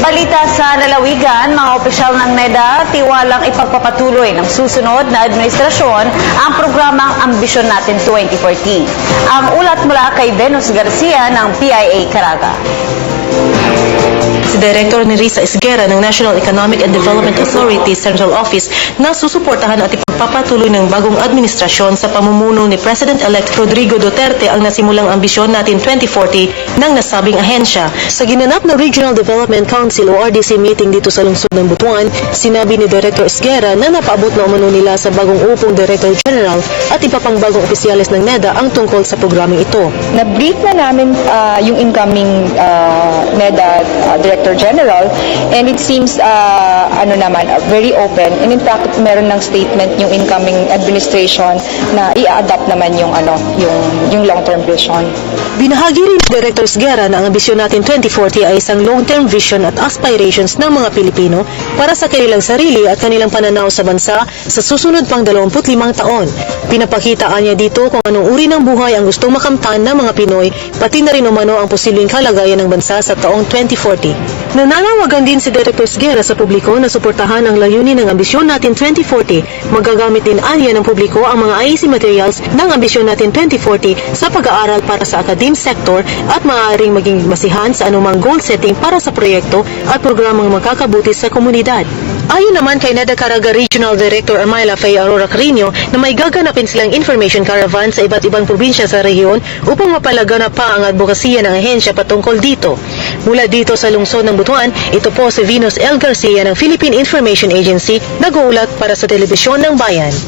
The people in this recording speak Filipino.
Balita sa lalawigan, mga opisyal ng NEDA tiwalang ipagpapatuloy ng susunod na administrasyon ang programang Ambisyon Natin 2014. Ang ulat mula kay Venus Garcia ng PIA Caraga. Si Director Nerissa Esguera ng National Economic and Development Authority Central Office na susuportahan at ipagpapatuloy ng bagong administrasyon sa pamumuno ni President-elect Rodrigo Duterte ang nasimulang Ambisyon Natin 2040 ng nasabing ahensya. Sa ginanap na Regional Development Council o RDC meeting dito sa lungsod ng Butuan, sinabi ni Director Esguera na napaabot na umano nila sa bagong upong Director General at iba pang bagong opisyales ng NEDA ang tungkol sa programang ito. Na-brief na namin yung incoming NEDA Director General, and it seems very open, and in fact meron ng statement yung incoming administration na i-adapt naman yung long-term vision. Binahagi rin ni Director Esguera na ang Ambisyon Natin 2040 ay isang long-term vision at aspirations ng mga Pilipino para sa kanilang sarili at kanilang pananaw sa bansa sa susunod pang 25 taon. Pinapakitaan niya dito kung anong uri ng buhay ang gustong makamtan ng mga Pinoy, pati na rin umano ang posibleng kalagayan ng bansa sa taong 2040. Nananawagan din si Director Esguera sa publiko na suportahan ang layunin ng Ambisyon Natin 2040. Magagamit din anya ng publiko ang mga IEC materials ng Ambisyon Natin 2040 sa pag-aaral para sa academic sector at maaaring maging masihan sa anumang goal setting para sa proyekto at programang makakabuti sa komunidad. Ayon naman kay NEDA Caraga Regional Director Armila Faye Aurora Carino na may gaganapin silang information caravan sa iba't ibang probinsya sa rehiyon upang mapalaganap pa ang advokasya ng ahensya patungkol dito. Mula dito sa lungsod ng Butuan, ito po si Venus L. Garcia ng Philippine Information Agency, nag-uulat para sa Telebisyon ng Bayan.